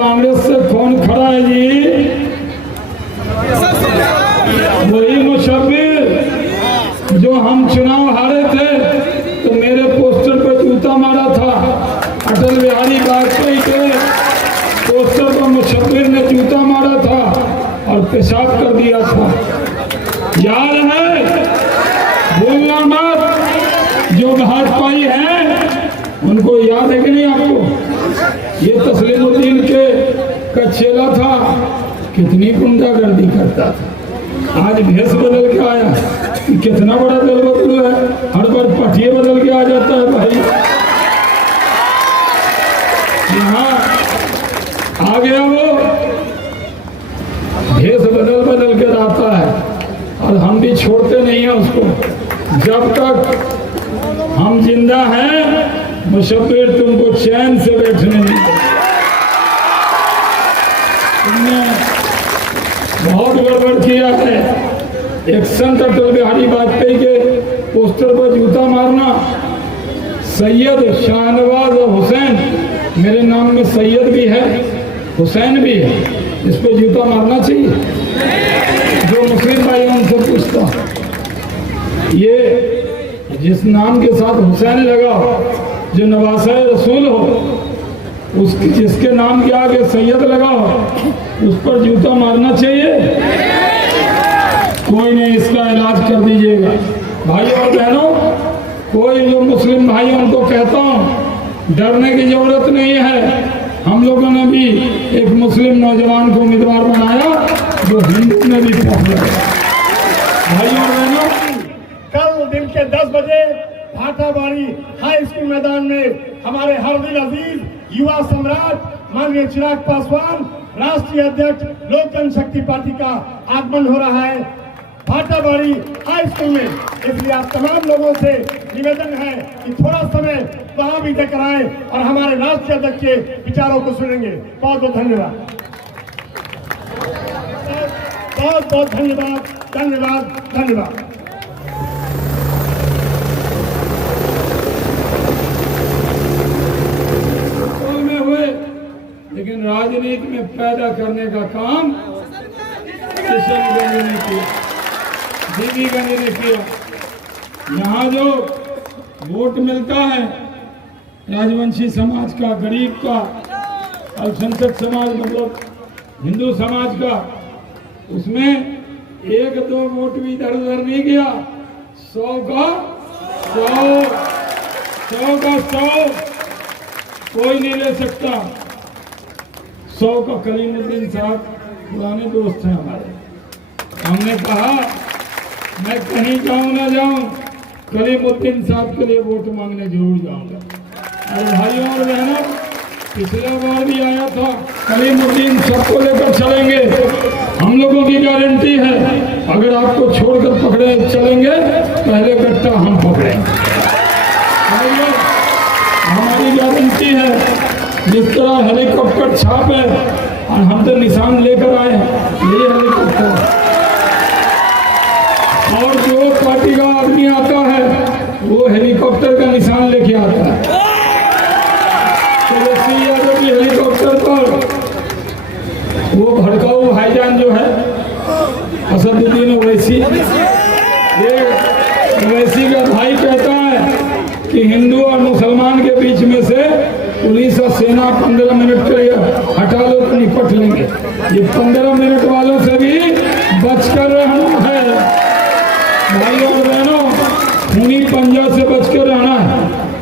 कांग्रेस से कौन खड़ा है जी? वही मुशब्बिर जो हम चुनाव हारे थे तो मेरे पोस्टर पर जूता मारा था। अटल बिहारी वाजपेयी के पोस्टर पर मुशब्बिर ने जूता मारा था और पेशाब कर दिया था। याद है? भूलना मत। जो भाजपाई हैं उनको याद है कि नहीं आपको? ये तस्लीमुद्दीन के का चेला था, कितनी गुंडागर्दी करता था। आज भेष बदल के आया, कितना बड़ा दल बदल है। हर बार पटिए बदल के आ जाता है भाई। यहाँ आ गया वो, भेष बदल बदल के आता है और हम भी छोड़ते नहीं हैं उसको। जब तक हम जिंदा हैं मुशब्बिर तुमको चैन से बैठने नहीं देंगे। तुमने बहुत गड़बड़ किया है। एक संत अटल बिहारी वाजपेयी के पोस्टर पर जूता मारना। सैयद शाहनवाज हुसैन, मेरे नाम में सैयद भी है, हुसैन भी है, इस पर जूता मारना चाहिए? जो मुस्लिम भाई उनसे पूछता, ये जिस नाम के साथ हुसैन लगा हो, जो नवासा रसूल हो, उसकी जिसके नाम के आगे सैयद लगा हो, उस पर जूता मारना चाहिए? कोई नहीं, इसका इलाज कर दीजिएगा भाइयों और बहनों। कोई जो मुस्लिम भाई उनको कहता हूँ डरने की जरूरत नहीं है। हम लोगों ने भी एक मुस्लिम नौजवान को उम्मीदवार बनाया जो हिंदू में भी पहुंच गया। भाइयों और बहनों, कल दिन के 10 बजे भाटाबाड़ी हाई स्कूल मैदान में हमारे हर दिल अजीज युवा सम्राट माननीय चिराग पासवान, राष्ट्रीय अध्यक्ष लोक जनशक्ति पार्टी का आगमन हो रहा है भाटाबाड़ी हाई स्कूल में। इसलिए आप तमाम लोगों से निवेदन है कि थोड़ा समय वहां भी देकर आए और हमारे राष्ट्रीय अध्यक्ष के विचारों को सुनेंगे। बहुत बहुत धन्यवाद, बहुत बहुत धन्यवाद, धन्यवाद, धन्यवाद। लेकिन राजनीति में पैदा करने का काम किशनगंज ने किया, दीदीगंज ने किया। यहाँ जो वोट मिलता है राजवंशी समाज का, गरीब का, अल्पसंख्यक समाज मतलब हिंदू समाज का, उसमें 1-2 वोट भी इधर उधर नहीं गया। 100 का 100 कोई नहीं ले सकता। 100 का कलीमुद्दीन साहब पुराने दोस्त हैं हमारे। हमने कहा मैं कहीं जाऊं ना जाऊं, कलीमुद्दीन साहब के लिए वोट मांगने जरूर जाऊंगा। और भाइयों और बहनों, पिछला बार भी आया था, कलीमुद्दीन सबको लेकर चलेंगे। हम लोगों की गारंटी है, अगर आपको छोड़कर पकड़े चलेंगे, पहले गट्टा हम पकड़ेंगे। हमारी गारंटी है। जिस तरह हेलीकॉप्टर छाप है और हम तो निशान लेकर आए हैं, ये हेलीकॉप्टर। और जो पार्टी का आदमी आता है वो हेलीकॉप्टर का निशान लेके आता है। तेजस्वी यादव की हेलीकॉप्टर पर वो भड़काऊ भाईजान जो है असदुद्दीन ओवैसी, ये ओवैसी का भाई कहता है कि हिंदू और मुसलमान के बीच में से पुलिस और सेना 15 मिनट के लिए हटा लो तो निपट लेंगे। ये 15 मिनट वालों से भी बचकर रहना है भाइयों और बहनों, खूनी पंजा से बचकर रहना है।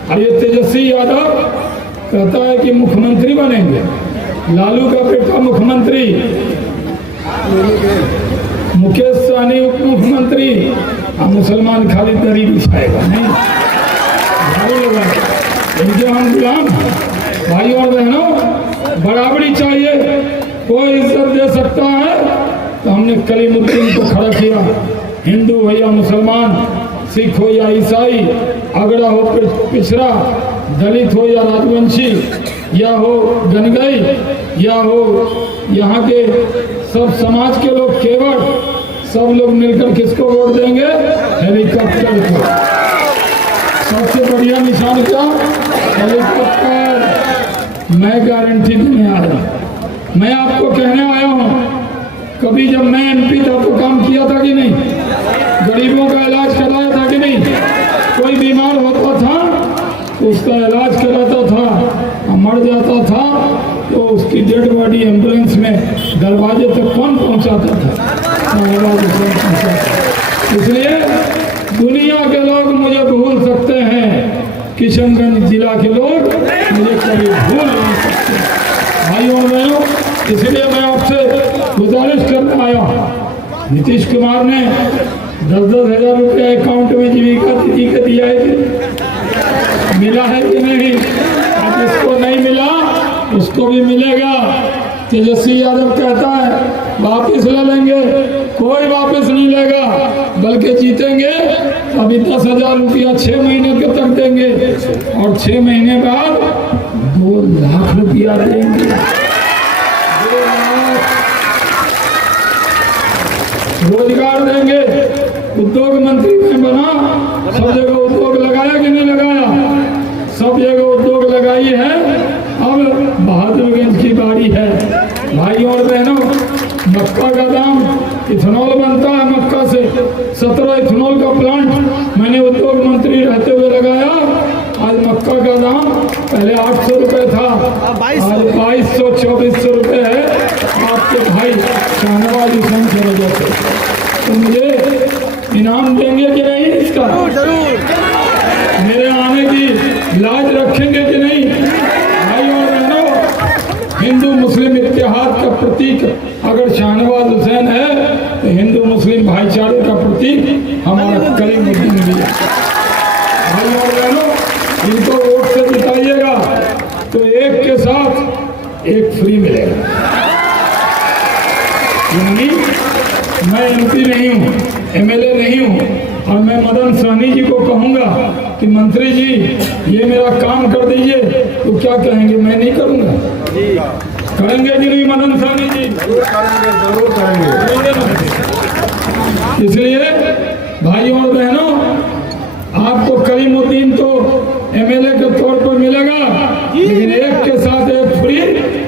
और ये तेजस्वी यादव कहता है कि मुख्यमंत्री बनेंगे, लालू का बेटा मुख्यमंत्री, मुकेश सहनी उप मुख्यमंत्री, और मुसलमान खाली दरी बिछाएगा। नहीं, इनके हम गुलाम। भाइयों और बहनों, बराबरी चाहिए। कोई इज्जत दे सकता है तो हमने कलीमुद्दीन को खड़ा किया। हिंदू हो या मुसलमान, सिख हो या ईसाई, अगड़ा हो पिछड़ा, दलित हो या राजवंशी, या हो गनगई, या हो यहाँ के सब समाज के लोग, केवल सब लोग मिलकर किसको वोट देंगे? हेलीकॉप्टर को। सबसे बढ़िया निशान क्या? हेलीकॉप्टर। मैं गारंटी देने आ रहा, मैं आपको कहने आया हूँ, कभी जब मैं एमपी था तो काम किया था कि नहीं? गरीबों का इलाज कराया था कि नहीं? कोई बीमार होता था तो उसका इलाज कराता था, मर जाता था तो उसकी डेड बॉडी एम्बुलेंस में दरवाजे तक कौन पहुंचाता था? इसलिए दुनिया के लोग मुझे भूल सकते हैं, किशनगंज जिला के लोग मुझे कभी भूल नहीं सकते। भाइयों और बहनों, इसलिए मैं आपसे गुजारिश करने आया, नीतीश कुमार ने 10-10 हजार रुपया अकाउंट में जीविका दीदी के दिया है कि मिला है कि नहीं? अब जिसको नहीं मिला उसको भी मिलेगा। तेजस्वी यादव कहता है वापिस ले लेंगे, कोई वापस नहीं लेगा, बल्कि जीतेंगे अभी 10,000 रुपया 6 महीने के तक देंगे और 6 महीने बाद 2 लाख रुपया देंगे। 2 लाख रोजगार देंगे। उद्योग मंत्री में बना, सब जगह उद्योग लगाया कि नहीं लगाया? सब जगह उद्योग लगाई है। अब बहादुरगंज की बारी है। भाइयों और बहनों, मक्का का दाम, इथेनॉल बनता है मक्का से, 17 इथेनॉल का प्लांट मैंने उद्योग मंत्री रहते हुए लगाया। आज मक्का का दाम पहले 800 रुपये था, आज 2200-2400 रुपये है। आपके भाई शाहनवाज हुसैन की वजह से। तो मुझे इनाम देंगे कि नहीं इसका? मेरे आने की लाज रखेंगे कि नहीं? भाई और बहनों, हिंदू मुस्लिम इत्तेहाद का प्रतीक अगर शाहनवाज हुसैन है तो हिंदू मुस्लिम भाईचारे का प्रतीक हमारा कलीमुद्दीन भी है। भाई और बहनों, इनको वोट से जिताइएगा तो एक के साथ एक फ्री मिलेगा। यानी मैं एमपी नहीं हूँ, एमएलए नहीं हूँ, और मैं मदन सहनी जी को कहूँगा कि मंत्री जी ये मेरा काम कर दीजिए, तो क्या कहेंगे? मैं नहीं करूँगा। करेंगे कि नहीं मदन सहनी जी? जरूर करेंगे। इसलिए भाइयों और बहनों, आपको करीमुद्दीन तो एमएलए के तौर पर मिलेगा, लेकिन एक के साथ एक फ्री,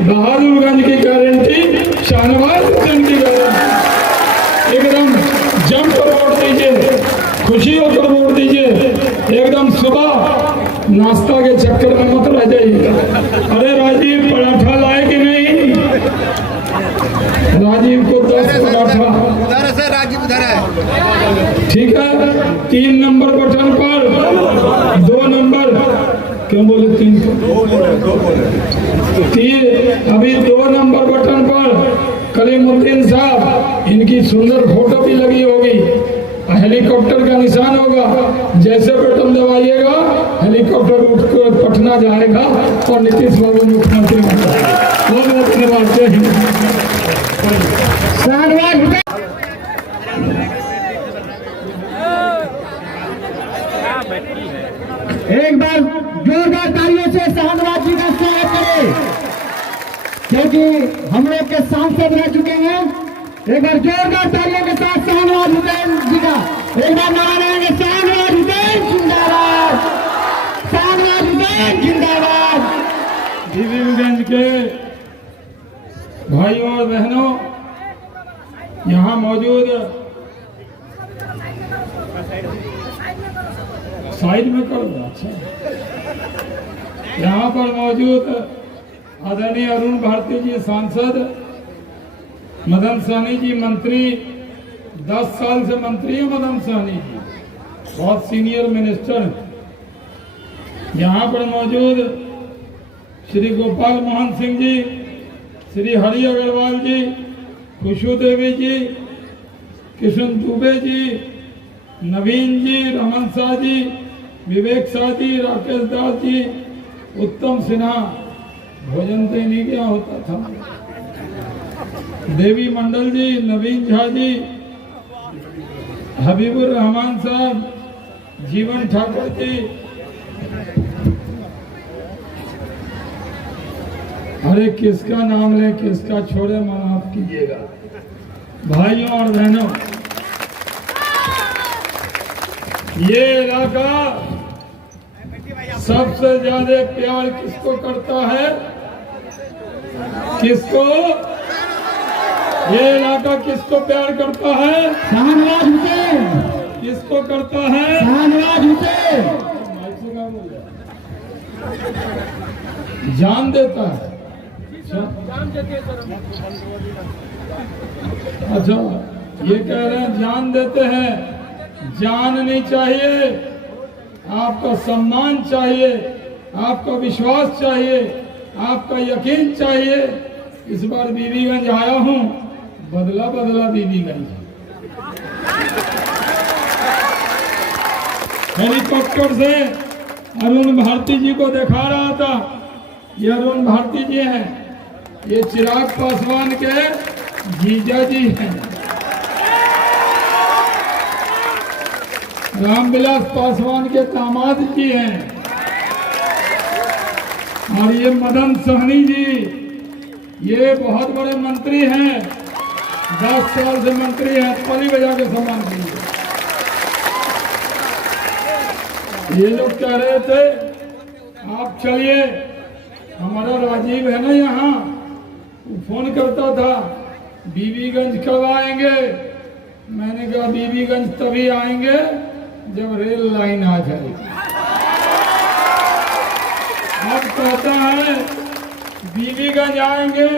बहादुरगंज की गारंटी, शाहनवाज हुसैन की गारंटी। एकदम जम कर वोट दीजिए, खुशी होकर वोट दीजिए। एकदम सुबह नाश्ता के चक्कर में मत रह जाइए। अरे राजीव पराठा लाए कि नहीं? राजीव को 10 पराठा। राजीव उधर है। ठीक है, 3 नंबर बटन पर 2 नंबर, क्यों बोले 3? 3 अभी 2 नंबर बटन पर कलीमुद्दीन साहब, इनकी सुंदर फोटो भी लगी होगी, हेलीकॉप्टर का निशान होगा। जैसे बटन दबाइएगा हेलीकॉप्टर उठ कर पटना जाएगा और नीतीश बाबू मुख्यमंत्री बन जाएंगे। बहुत बहुत धन्यवाद। जय हिंद। एक बार जोरदार तालियों से शाहनवाज जी का स्वागत करें, क्योंकि हम लोग के सांसद रह चुके हैं। एक बार जोरदार तालियों के साथ शाहनवाज हुसैन जी का एक बार नारा लगाएंगे, शाहनवाज हुसैन जिंदाबाद, शाहनवाज हुसैन जिंदाबाद। हबीबगंज के भाइयों और बहनों, यहाँ मौजूद, साइड में करो, अच्छा, यहाँ पर मौजूद आदरणीय अरुण भारती जी सांसद, मदन सहनी जी मंत्री, 10 साल से मंत्री है मदन सहनी जी, बहुत सीनियर मिनिस्टर। यहाँ पर मौजूद श्री गोपाल मोहन सिंह जी, श्री हरि अग्रवाल जी, खुशबू देवी जी, किशन दुबे जी, नवीन जी, रमन शाह जी, विवेक शाह जी, राकेश दास जी, उत्तम सिन्हा, भोजन तो नहीं क्या होता था, देवी मंडल जी, नवीन झा जी, हबीबुर रहमान साहब, जीवन ठाकुर जी। अरे किसका नाम ले किसका छोड़े, माफ कीजिएगा। भाइयों और बहनों, ये इलाका सबसे ज्यादा प्यार किसको करता है? किसको? ये इलाका किसको प्यार करता है? शाहनवाज हुसैन। किसको करता है? शाहनवाज हुसैन। जान देता है। अच्छा, ये कह रहे हैं जान देते हैं। जान नहीं चाहिए, आपका सम्मान चाहिए, आपका विश्वास चाहिए, आपका यकीन चाहिए। इस बार बीबीगंज आया हूं, बदला बदला बीबीगंज। हेलीकॉप्टर से अरुण भारती जी को दिखा रहा था। ये अरुण भारती जी हैं, ये चिराग पासवान के जीजा जी हैं। रामविलास पासवान के दामाद जी हैं। और ये मदन सहनी जी, ये बहुत बड़े मंत्री हैं, 10 साल से मंत्री हैं। ताली बजा के सम्मान कीजिए। ये लोग कह रहे थे आप चलिए, हमारा राजीव है ना यहाँ, वो फोन करता था बीबीगंज कब आएंगे। मैंने कहा बीबीगंज तभी आएंगे जब रेल लाइन आ जाएगी। अब कहता है बीबीगंज आएंगे,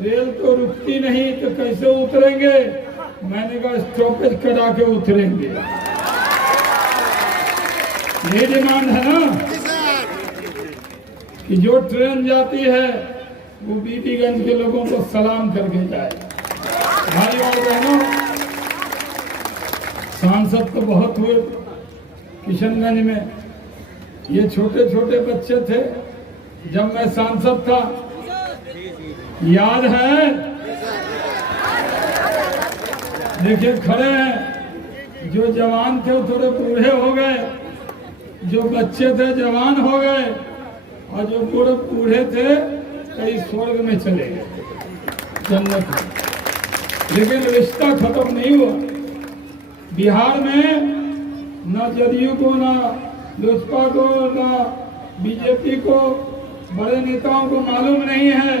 रेल तो रुकती नहीं तो कैसे उतरेंगे। मैंने कहा स्टॉपेज करा के उतरेंगे। ये डिमांड है ना कि जो ट्रेन जाती है वो बीबीगंज के लोगों को सलाम करके जाए। भाई और बहनों, सांसद तो बहुत हुए किशनगंज में। ये छोटे छोटे बच्चे थे जब मैं सांसद था, याद है? देखिए खड़े हैं। जो जवान थे वो थोड़े बूढ़े हो गए, जो बच्चे थे जवान हो गए, और जो बूढ़े थे कई स्वर्ग में चले गए, जन्नत में। लेकिन रिश्ता खत्म नहीं हुआ। बिहार में न जदयू को, न लोजपा को, न बीजेपी को, बड़े नेताओं को मालूम नहीं है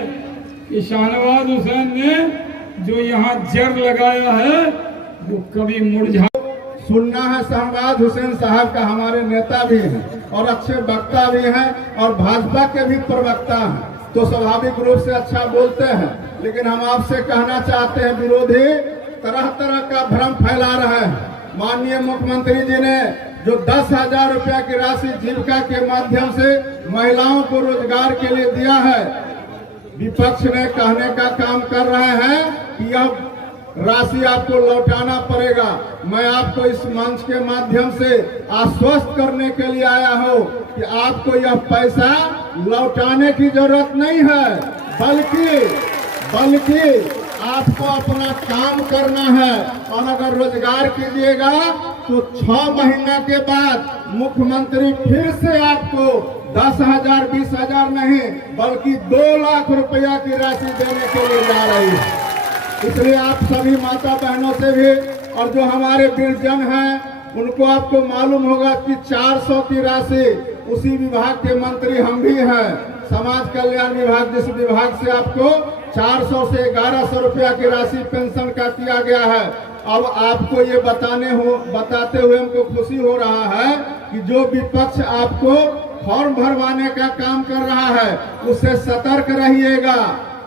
कि शाहनवाज हुसैन ने जो यहाँ जड़ लगाया है वो कभी मुरझा। सुनना है शाहनवाज हुसैन साहब का, हमारे नेता भी हैं और अच्छे वक्ता भी हैं और भाजपा के भी प्रवक्ता हैं, तो स्वाभाविक रूप से अच्छा बोलते हैं। लेकिन हम आपसे कहना चाहते हैं, विरोधी तरह तरह का भ्रम फैला रहे हैं। माननीय मुख्यमंत्री जी ने जो 10,000 रुपया की राशि जीविका के माध्यम से महिलाओं को रोजगार के लिए दिया है, विपक्ष ने कहने का काम कर रहे हैं कि यह राशि आपको लौटाना पड़ेगा। मैं आपको इस मंच के माध्यम से आश्वस्त करने के लिए आया हूं कि आपको यह पैसा लौटाने की जरूरत नहीं है, बल्कि आपको अपना काम करना है। और अगर रोजगार कीजिएगा तो 6 महीना के बाद मुख्यमंत्री फिर से आपको 10,000 20,000 नहीं बल्कि 2 लाख रुपया की राशि देने के लिए जा रही है। इसलिए आप सभी माता बहनों से भी और जो हमारे वृद्धजन हैं उनको आपको मालूम होगा कि 400 की राशि, उसी विभाग के मंत्री हम भी हैं, समाज कल्याण विभाग, जिस विभाग से आपको 400 से 1100 रुपया की राशि पेंशन का किया गया है। अब आपको ये बताते हुए हमको खुशी हो रहा है कि जो विपक्ष आपको फॉर्म भरवाने का काम कर रहा है उससे सतर्क रहिएगा।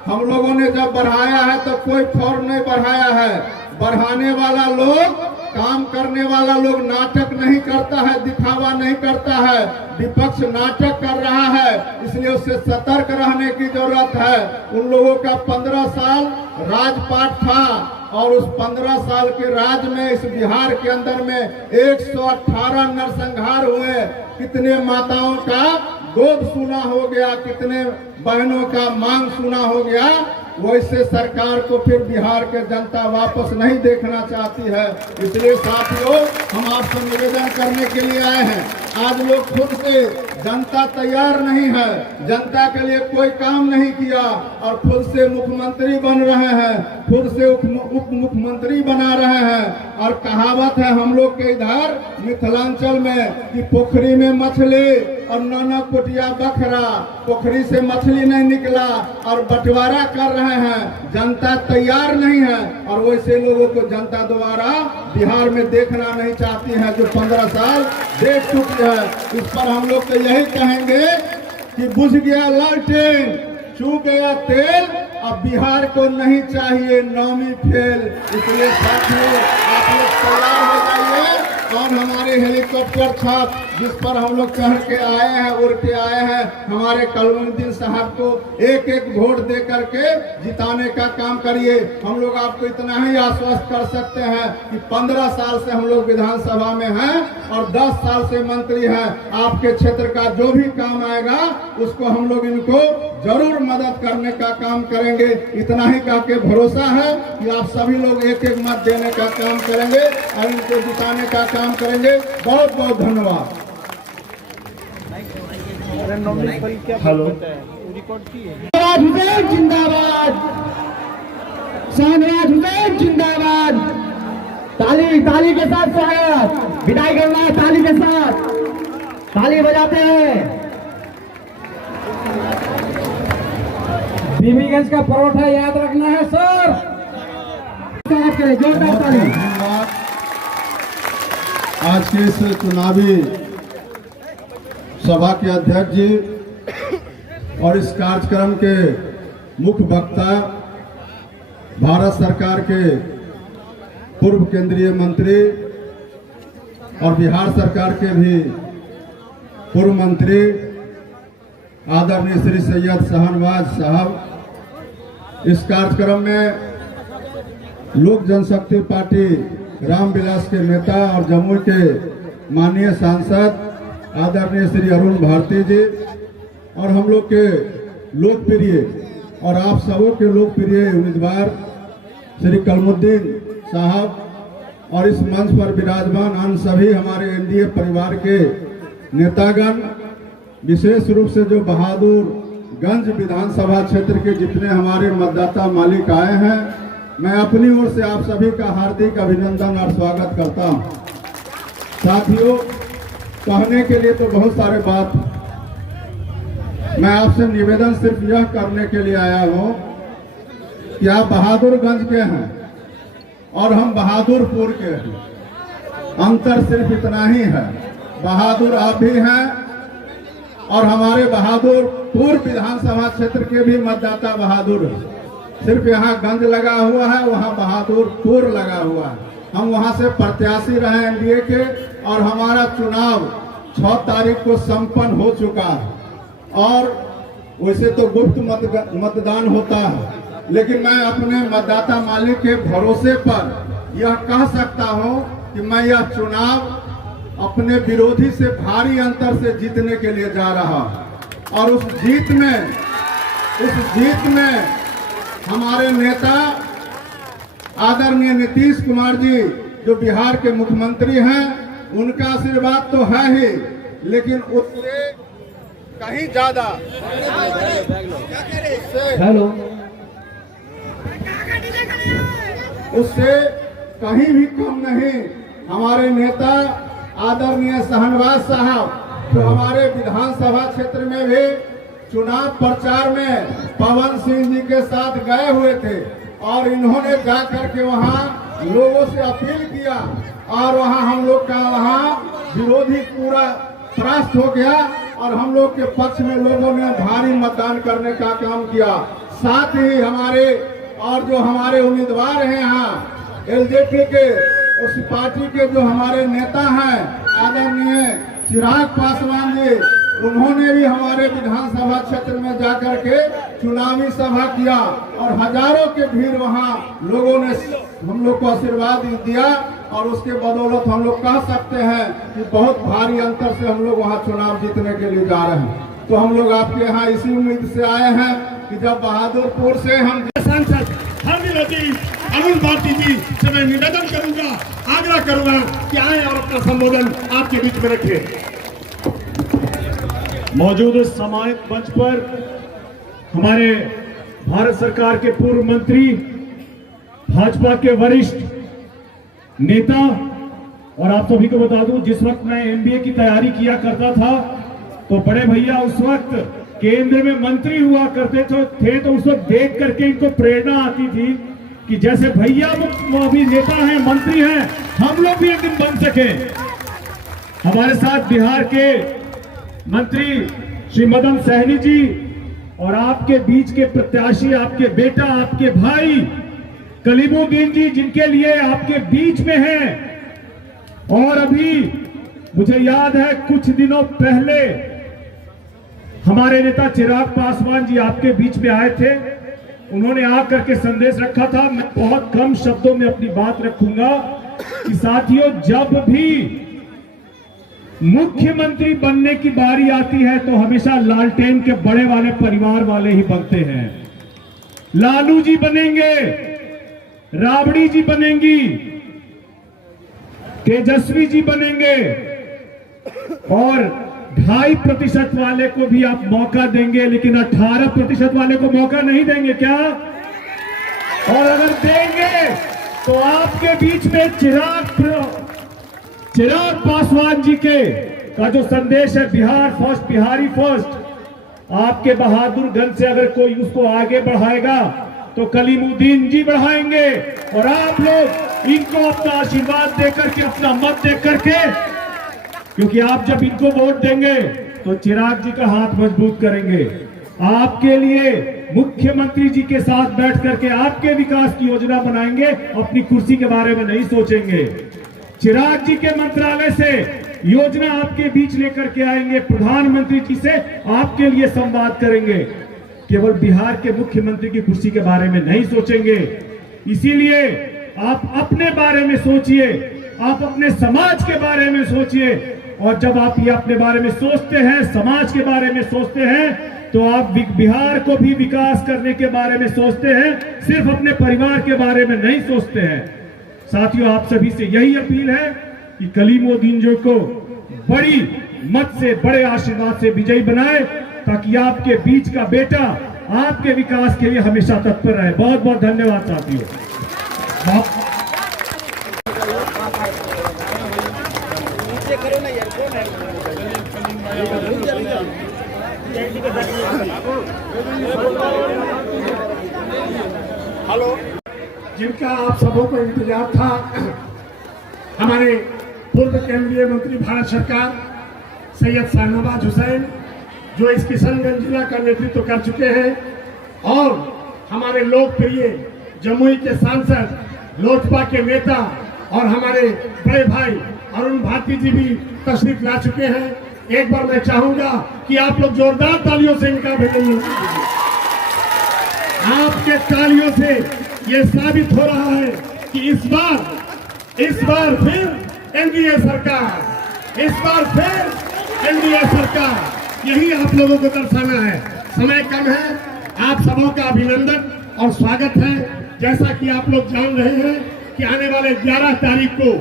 हम लोगों ने जब बढ़ाया है तो कोई फॉर्म नहीं बढ़ाया है। बढ़ाने वाला लोग, काम करने वाला लोग नाटक नहीं करता है, दिखावा नहीं करता है। विपक्ष नाटक कर रहा है, इसलिए उससे सतर्क रहने की जरूरत है। उन लोगों का 15 साल राजपाट था और उस 15 साल के राज में इस बिहार के अंदर में 118 नरसंहार हुए। कितने माताओं का गोद सूना हो गया, कितने बहनों का मांग सूना हो गया। वैसे सरकार को फिर बिहार के जनता वापस नहीं देखना चाहती है। इसलिए साथियों, हम आपसे निवेदन करने के लिए आए हैं। आज लोग खुद से, जनता तैयार नहीं है, जनता के लिए कोई काम नहीं किया और खुद से मुख्यमंत्री बन रहे हैं, खुद से उप मुख्यमंत्री बना रहे हैं। और कहावत है हम लोग के इधर मिथिलांचल में कि पोखरी में मछली और 9 कुटिया बखरा, पोखरी से मछली नहीं निकला और बंटवारा कर रहे हैं। जनता तैयार नहीं है और वैसे लोगों को जनता दोबारा बिहार में देखना नहीं चाहती है, जो 15 साल देख चुकी है। इस पर हम लोग तो यही कहेंगे कि बुझ गया लालटेन, चू गया तेल, अब बिहार को नहीं चाहिए नौवीं फेल। इसलिए साथियों आप लोग तैयार हो जाइए और हमारे हेलीकॉप्टर छाप जिस पर हम लोग चढ़ के आए हैं, उड़ के आए हैं, हमारे कलमुद्दीन साहब को एक एक वोट दे करके जिताने का काम करिए। हम लोग आपको इतना ही आश्वस्त कर सकते हैं कि 15 साल से हम लोग विधानसभा में हैं और 10 साल से मंत्री हैं। आपके क्षेत्र का जो भी काम आएगा उसको हम लोग इनको जरूर मदद करने का काम करेंगे। इतना ही कह के भरोसा है कि आप सभी लोग एक एक मत देने का काम करेंगे और इनको जिताने का काम करेंगे। बहुत बहुत धन्यवाद। हेलो, हुसैन जिंदाबाद, शाहनवाज हुसैन जिंदाबाद। ताली ताली के साथ स्वागत, विदाई करना है ताली के साथ, ताली बजाते हैं। बीबीगंज का परोठा याद रखना है सर, जोरदार ताली। आज के इस चुनावी सभा के अध्यक्ष जी और इस कार्यक्रम के मुख्य वक्ता भारत सरकार के पूर्व केंद्रीय मंत्री और बिहार सरकार के भी पूर्व मंत्री आदरणीय श्री सैयद शाहनवाज साहब, इस कार्यक्रम में लोक जनशक्ति पार्टी रामविलास के नेता और जमुई के माननीय सांसद आदरणीय श्री अरुण भारती जी और हम लोग के लोकप्रिय और आप सबों के लोकप्रिय उम्मीदवार श्री कलमुद्दीन साहब और इस मंच पर विराजमान अन्य सभी हमारे एनडीए परिवार के नेतागण, विशेष रूप से जो बहादुरगंज विधानसभा क्षेत्र के जितने हमारे मतदाता मालिक आए हैं, मैं अपनी ओर से आप सभी का हार्दिक अभिनंदन और स्वागत करता हूं। साथियों, कहने के लिए तो बहुत सारे बात, मैं आपसे निवेदन सिर्फ यह करने के लिए आया हूं कि आप बहादुरगंज के हैं और हम बहादुरपुर के हैं। अंतर सिर्फ इतना ही है, बहादुर आप भी हैं और हमारे बहादुरपुर विधानसभा क्षेत्र के भी मतदाता बहादुर हैं। सिर्फ यहाँ गंज लगा हुआ है, वहाँ बहादुरपुर लगा हुआ है। हम वहाँ से प्रत्याशी रहे एनडीए के और हमारा चुनाव 6 तारीख को संपन्न हो चुका है। और वैसे तो गुप्त मतदान होता है, लेकिन मैं अपने मतदाता मालिक के भरोसे पर यह कह सकता हूं कि मैं यह चुनाव अपने विरोधी से भारी अंतर से जीतने के लिए जा रहा हूं। और उस जीत में हमारे नेता आदरणीय नीतीश कुमार जी जो बिहार के मुख्यमंत्री हैं, उनका आशीर्वाद तो है ही, लेकिन उससे कहीं ज्यादा उससे कहीं भी कम नहीं हमारे नेता आदरणीय शाहनवाज साहब जो हमारे विधानसभा क्षेत्र में भी चुनाव प्रचार में पवन सिंह जी के साथ गए हुए थे और इन्होंने जाकर के वहां लोगों से अपील किया और वहां हम लोग का वहां विरोधी पूरा परास्त हो गया और हम लोग के पक्ष में लोगों ने भारी मतदान करने का काम किया। साथ ही हमारे और जो हमारे उम्मीदवार हैं यहाँ एलजेपी के उस पार्टी के जो हमारे नेता हैं आदरणीय चिराग पासवान जी, उन्होंने भी हमारे विधानसभा क्षेत्र में जाकर के चुनावी सभा किया और हजारों के भीड़ वहां लोगों ने हम लोग को आशीर्वाद दिया और उसके बदौलत हम लोग कह सकते हैं कि बहुत भारी अंतर से हम लोग वहां चुनाव जीतने के लिए जा रहे हैं। तो हम लोग आपके यहाँ इसी उम्मीद से आए हैं कि जब बहादुरपुर से हम सांसद अरुण भारती जी से मैं निवेदन करूंगा, आग्रह करूंगा कि आए और अपना संबोधन आपके बीच में रखें। मौजूद सम्मानित मंच पर हमारे भारत सरकार के पूर्व मंत्री, भाजपा के वरिष्ठ नेता, और आप सभी को बता दूं जिस वक्त मैं एमबीए की तैयारी किया करता था तो बड़े भैया उस वक्त केंद्र में मंत्री हुआ करते थे, तो उस वक्त देख करके इनको प्रेरणा आती थी कि जैसे भैया वो अभी नेता हैं, मंत्री हैं, हम लोग भी एक दिन बन सके। हमारे साथ बिहार के मंत्री श्री मदन सहनी जी और आपके बीच के प्रत्याशी, आपके बेटा, आपके भाई कलीमुद्दीन जी, जिनके लिए आपके बीच में हैं। और अभी मुझे याद है कुछ दिनों पहले हमारे नेता चिराग पासवान जी आपके बीच में आए थे। उन्होंने आकर के संदेश रखा था, मैं बहुत कम शब्दों में अपनी बात रखूंगा कि साथियों, जब भी मुख्यमंत्री बनने की बारी आती है तो हमेशा लालटेन के बड़े वाले परिवार वाले ही बनते हैं। लालू जी बनेंगे, राबड़ी जी बनेंगी, तेजस्वी जी बनेंगे और 2.5% वाले को भी आप मौका देंगे, लेकिन 18% वाले को मौका नहीं देंगे क्या? और अगर देंगे तो आपके बीच में चिराग पासवान जी का जो संदेश है, बिहार फर्स्ट, बिहारी फर्स्ट, आपके बहादुरगंज से अगर कोई उसको आगे बढ़ाएगा तो कलीमुद्दीन जी बढ़ाएंगे। और आप लोग इनको अपना आशीर्वाद देकर के, अपना मत दे करके, क्योंकि आप जब इनको वोट देंगे तो चिराग जी का हाथ मजबूत करेंगे। आपके लिए मुख्यमंत्री जी के साथ बैठ करके आपके विकास की योजना बनाएंगे, अपनी कुर्सी के बारे में नहीं सोचेंगे। चिराग जी के मंत्रालय से योजना आपके बीच लेकर के आएंगे, प्रधानमंत्री जी से आपके लिए संवाद करेंगे, केवल बिहार के मुख्यमंत्री की कुर्सी के बारे में नहीं सोचेंगे। इसीलिए आप अपने बारे में सोचिए, आप अपने समाज के बारे में सोचिए। और जब आप ये अपने बारे में सोचते हैं, समाज के बारे में सोचते हैं, तो आप बिहार को भी विकास करने के बारे में सोचते हैं, सिर्फ अपने परिवार के बारे में नहीं सोचते हैं। साथियों, आप सभी से यही अपील है कि कलीमुद्दीन जी को बड़ी मत से, बड़े आशीर्वाद से विजयी बनाए, ताकि आपके बीच का बेटा आपके विकास के लिए हमेशा तत्पर रहे। बहुत बहुत धन्यवाद साथियों। हेलो, जिनका आप सबों को इंतजार था, हमारे पूर्व केंद्रीय मंत्री भारत सरकार सैयद शाहनवाज हुसैन, जो इस किशनगंज जिला का नेतृत्व कर चुके हैं, और हमारे लोकप्रिय जमुई के सांसद, लोजपा के नेता और हमारे बड़े भाई अरुण भारती जी भी तशरीफ ला चुके हैं। एक बार मैं चाहूंगा कि आप लोग जोरदार तालियों से इनका अभिनंदन कीजिए। आपके तालियों से ये साबित हो रहा है कि इस बार फिर एनडीए सरकार, इस बार फिर एनडीए सरकार, यही आप लोगों को दर्शाना है। समय कम है, आप सबों का अभिनंदन और स्वागत है। जैसा कि आप लोग जान रहे हैं कि आने वाले 11 तारीख को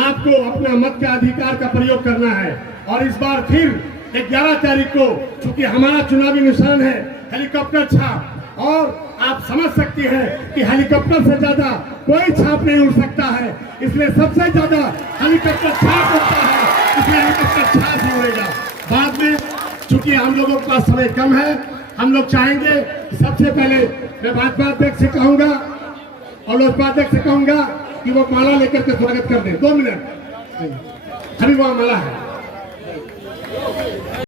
आपको अपना मत का अधिकार का प्रयोग करना है, और इस बार फिर 11 तारीख को, चूंकि हमारा चुनावी निशान है हेलीकॉप्टर छाप, और आप समझ सकते हैं कि हेलीकॉप्टर से ज्यादा कोई छाप नहीं उड़ सकता है, इसलिए सबसे ज्यादा हेलीकॉप्टर छाप उड़ता है, इसलिए हेलीकॉप्टर छाप ही उड़ेगा। बाद में चूंकि हम लोगों के पास समय कम है, हम लोग चाहेंगे सबसे पहले मैं भाजपा अध्यक्ष से कहूंगा और लोजपा अध्यक्ष से कहूंगा कि वो माला लेकर के स्वागत कर दे। 2 मिनट, अभी वहां माला है।